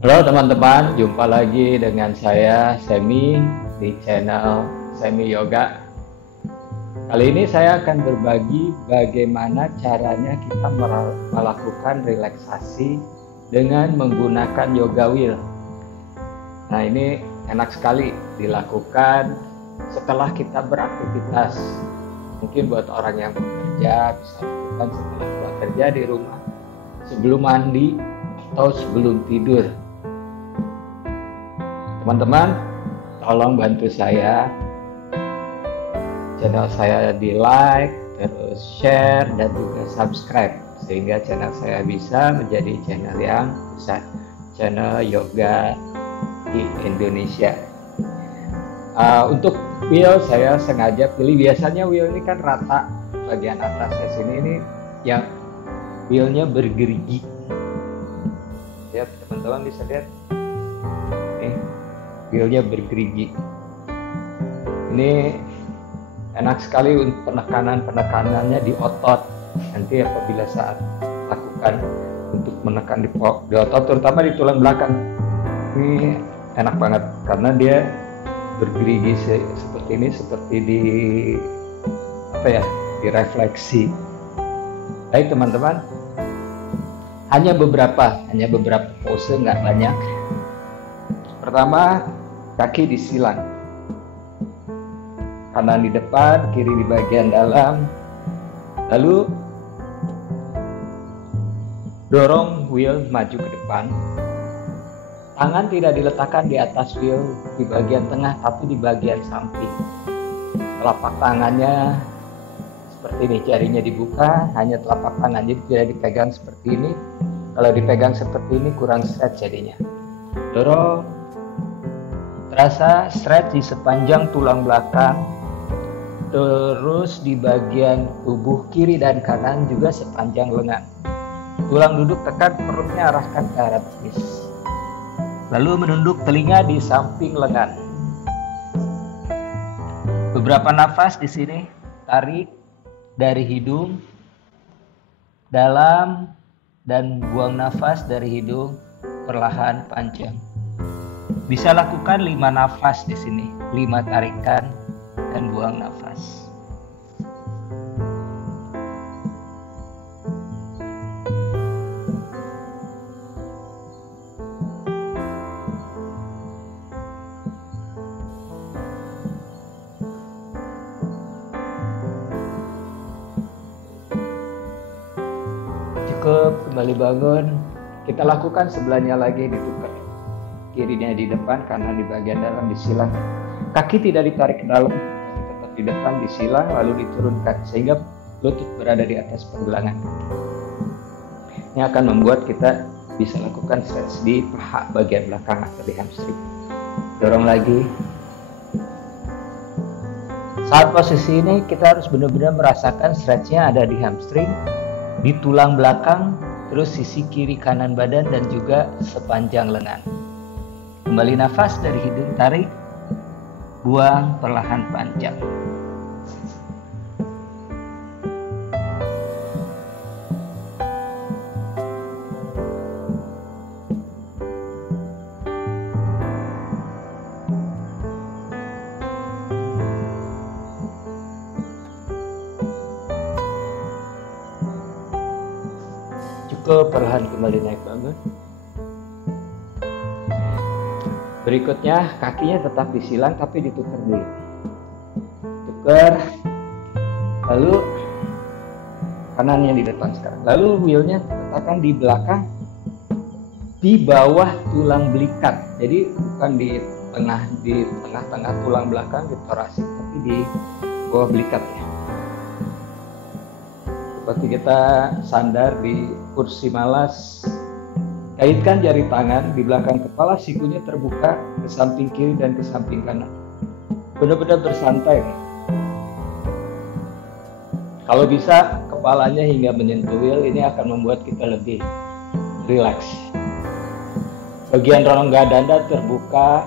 Halo teman-teman, jumpa lagi dengan saya Semi di channel Semi Yoga. Kali ini saya akan berbagi bagaimana caranya kita melakukan relaksasi dengan menggunakan yoga wheel. Nah, ini enak sekali dilakukan setelah kita beraktivitas. Mungkin buat orang yang bekerja bisa lakukan setelah pulang kerja di rumah, sebelum mandi atau sebelum tidur. Teman-teman, tolong bantu saya, channel saya di like, terus share, dan juga subscribe, sehingga channel saya bisa menjadi channel yang besar, channel yoga di Indonesia. Untuk wheel saya sengaja pilih, biasanya wheel ini kan rata, bagian atasnya sini ini yang wheelnya bergerigi. Lihat teman-teman, bisa lihat nih, wheelnya bergerigi. Ini enak sekali untuk penekanannya di otot. Nanti apabila saat lakukan untuk menekan di otot, terutama di tulang belakang, ini enak banget karena dia bergerigi seperti ini, seperti direfleksi. Baik teman-teman, hanya beberapa pose, nggak banyak. Pertama, kaki disilang, kanan di depan, kiri di bagian dalam, lalu dorong wheel maju ke depan. Tangan tidak diletakkan di atas wheel di bagian tengah, tapi di bagian samping. Telapak tangannya seperti ini, jarinya dibuka, hanya telapak tangan, jadi tidak dipegang seperti ini. Kalau dipegang seperti ini kurang stretch jadinya. Dorong, terasa stretch di sepanjang tulang belakang, terus di bagian tubuh kiri dan kanan juga sepanjang lengan. Tulang duduk tekan, perutnya arahkan ke arah betis. Lalu menunduk telinga di samping lengan. Beberapa nafas di sini, tarik dari hidung dalam dan buang nafas dari hidung perlahan panjang. Bisa lakukan 5 nafas di sini, 5 tarikan dan buang nafas. Cukup, kembali bangun. Kita lakukan sebelahnya lagi, ditukar. Kirinya di depan, kanan di bagian dalam, disilang. Kaki tidak ditarik ke dalam, tetap di depan, disilang, lalu diturunkan sehingga lutut berada di atas pergelangan. Ini akan membuat kita bisa lakukan stretch di paha bagian belakang atau di hamstring. Dorong lagi. Saat posisi ini kita harus benar-benar merasakan stretchnya ada di hamstring, di tulang belakang, terus sisi kiri kanan badan, dan juga sepanjang lengan. Kembali nafas dari hidung, tarik, buang perlahan panjang. Cukup, perlahan kembali naik bangun. Berikutnya kakinya tetap disilang tapi ditukar dulu. Tukar, lalu kanannya di depan sekarang. Lalu wheelnya letakkan di belakang, di bawah tulang belikat. Jadi bukan di tengah-tengah tulang belakang di torasik, tapi di bawah belikatnya. Seperti kita sandar di kursi malas. Kaitkan jari tangan di belakang kepala, sikunya terbuka ke samping kiri dan ke samping kanan. Benar-benar bersantai. Kalau bisa, kepalanya hingga menyentuh wheel, ini akan membuat kita lebih rileks. Bagian rongga dada terbuka.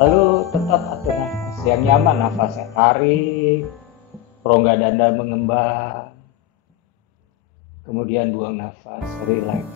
Lalu tetap atur nafas yang nyaman, nafasnya tarik, rongga dada mengembang. Kemudian buang nafas, relax.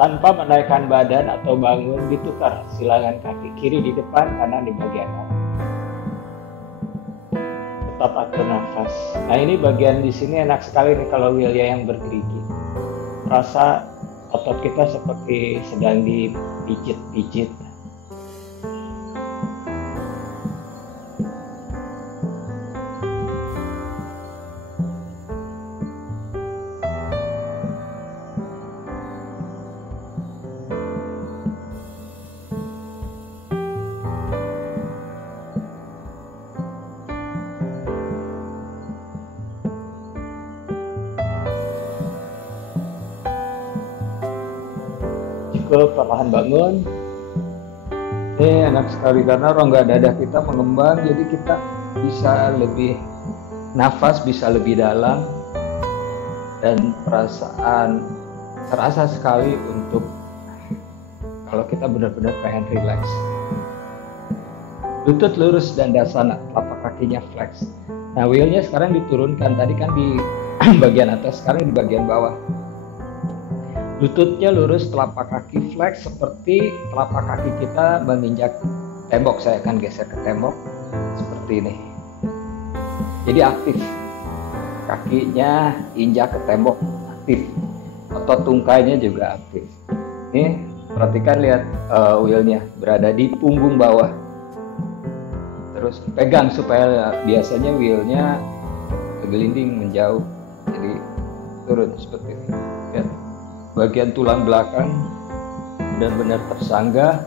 tanpa menaikkan badan atau bangun, ditukar silangan kaki kiri di depan, kanan di bagian bawah. Tetap atur nafas. Nah, ini bagian di sini enak sekali nih kalau Wilya yang bergerigi. Rasa otot kita seperti sedang dipijit-pijit. Perlahan bangun. Ini enak sekali karena rongga dada kita mengembang, jadi kita bisa lebih nafas, bisa lebih dalam, dan perasaan terasa sekali untuk kalau kita benar-benar pengen relax. Lutut lurus dan dasana, telapak kakinya flex. Nah, wheelnya sekarang diturunkan, tadi kan di bagian atas, sekarang di bagian bawah. Lututnya lurus, telapak kaki flex seperti telapak kaki kita menginjak tembok. Saya akan geser ke tembok seperti ini. Jadi aktif. Kakinya injak ke tembok, aktif. Otot tungkainya juga aktif. Ini perhatikan, lihat wheelnya berada di punggung bawah. Terus pegang supaya biasanya wheelnya gelinding menjauh. Jadi turun seperti ini. Lihat. Bagian tulang belakang benar-benar tersanggah.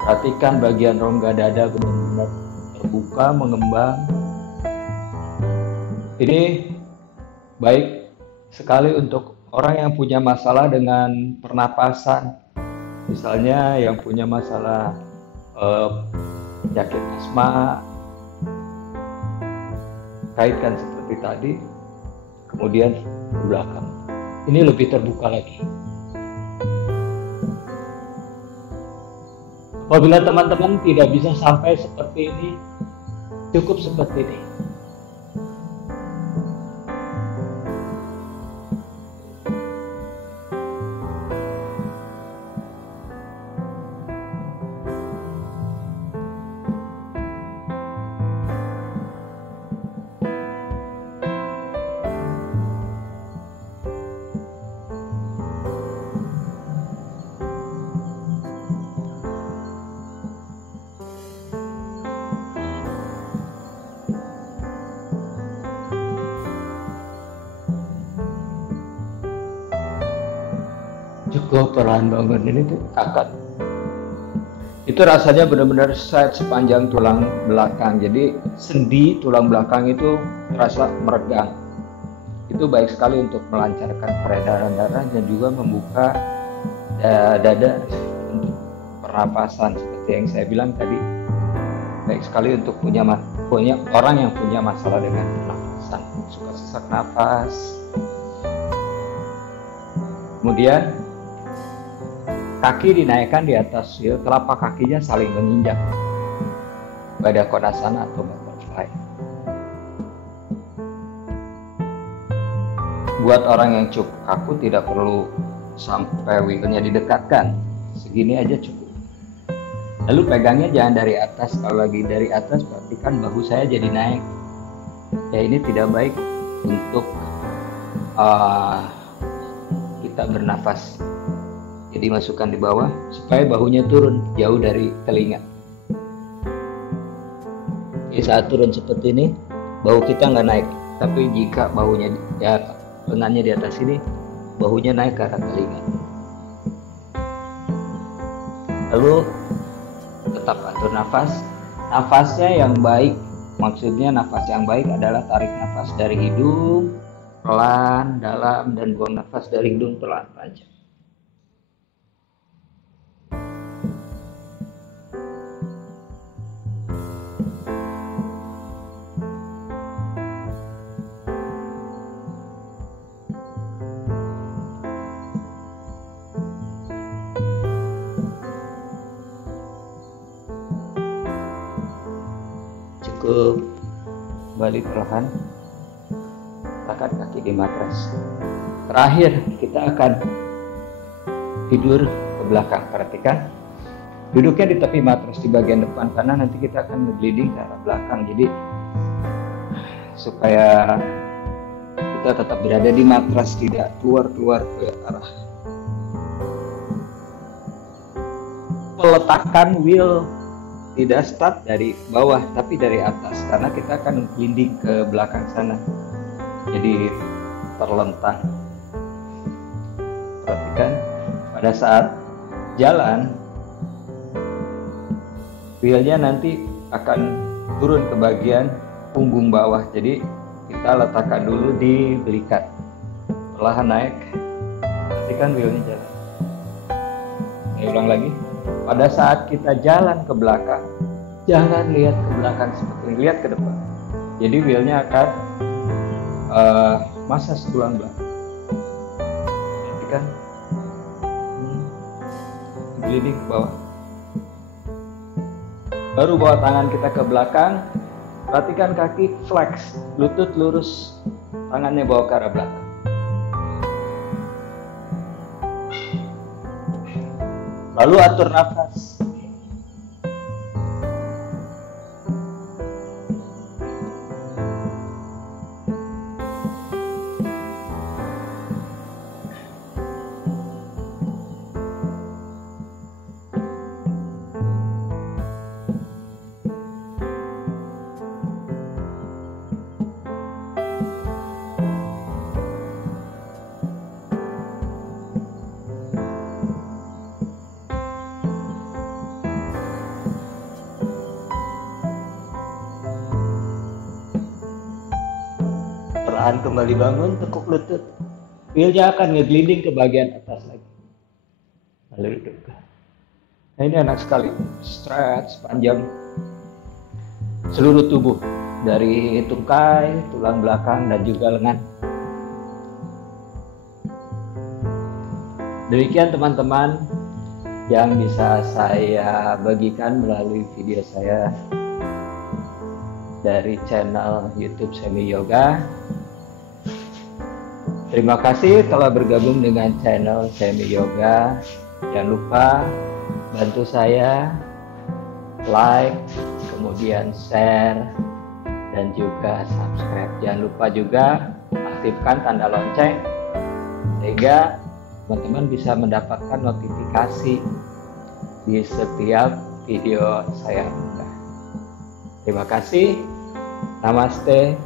Perhatikan bagian rongga dada benar-benar terbuka, mengembang. Ini baik sekali untuk orang yang punya masalah dengan pernapasan. Misalnya yang punya masalah penyakit asma, kaitkan seperti tadi, kemudian ke belakang. Ini lebih terbuka lagi. Apabila teman-teman tidak bisa sampai seperti ini, cukup seperti ini. Cukup perlahan bangun. Ini tuh akad. Itu rasanya benar-benar set sepanjang tulang belakang. Jadi sendi tulang belakang itu terasa meregang. Itu baik sekali untuk melancarkan peredaran darah dan juga membuka dada untuk pernapasan seperti yang saya bilang tadi. Baik sekali untuk punya orang yang punya masalah dengan pernapasan, suka sesak nafas. Kemudian kaki dinaikkan di atas wheel, telapak kakinya saling menginjak pada konasana atau butterfly. Buat orang yang cukup kaku tidak perlu sampai wheelnya didekatkan, segini aja cukup. Lalu pegangnya jangan dari atas. Kalau lagi dari atas, perhatikan bahu saya jadi naik. Ya, ini tidak baik untuk kita bernafas. Jadi masukkan di bawah supaya bahunya turun jauh dari telinga. Jadi saat turun seperti ini, bahu kita nggak naik. Tapi jika bahunya lengannya di atas ini, bahunya naik ke arah telinga. Lalu tetap atur nafas. Nafasnya yang baik, maksudnya nafas yang baik adalah tarik nafas dari hidung pelan, dalam, dan buang nafas dari hidung pelan, panjang. Cukup, balik perlahan, letakkan kaki di matras. Terakhir kita akan tidur ke belakang. Perhatikan, duduknya di tepi matras di bagian depan karena nanti kita akan ngegliding ke arah belakang. Jadi supaya kita tetap berada di matras, tidak keluar ke arah. Peletakan wheel tidak start dari bawah tapi dari atas karena kita akan gliding ke belakang sana, jadi terlentang. Perhatikan, pada saat jalan wheelnya nanti akan turun ke bagian punggung bawah, jadi kita letakkan dulu di belikat, perlahan naik. Perhatikan wheelnya jalan. Saya ulang lagi. Pada saat kita jalan ke belakang, jangan lihat ke belakang seperti ini, lihat ke depan. Jadi wheelnya akan masas tulang belakang. Perhatikan, gliding ke bawah. Baru bawa tangan kita ke belakang. Perhatikan kaki flex, lutut lurus, tangannya bawa ke arah belakang. Lalu atur nafas. Perlahan kembali bangun, tekuk lutut. Wheelnya akan ngegliding ke bagian atas lagi. Lalu duduk. Nah, ini enak sekali. Stretch panjang seluruh tubuh, dari tungkai, tulang belakang, dan juga lengan. Demikian teman-teman yang bisa saya bagikan melalui video saya dari channel YouTube Semi Yoga. Terima kasih telah bergabung dengan channel Semi Yoga. Jangan lupa bantu saya like, kemudian share, dan juga subscribe. Jangan lupa juga aktifkan tanda lonceng sehingga teman-teman bisa mendapatkan notifikasi di setiap video saya unggah. Terima kasih. Namaste.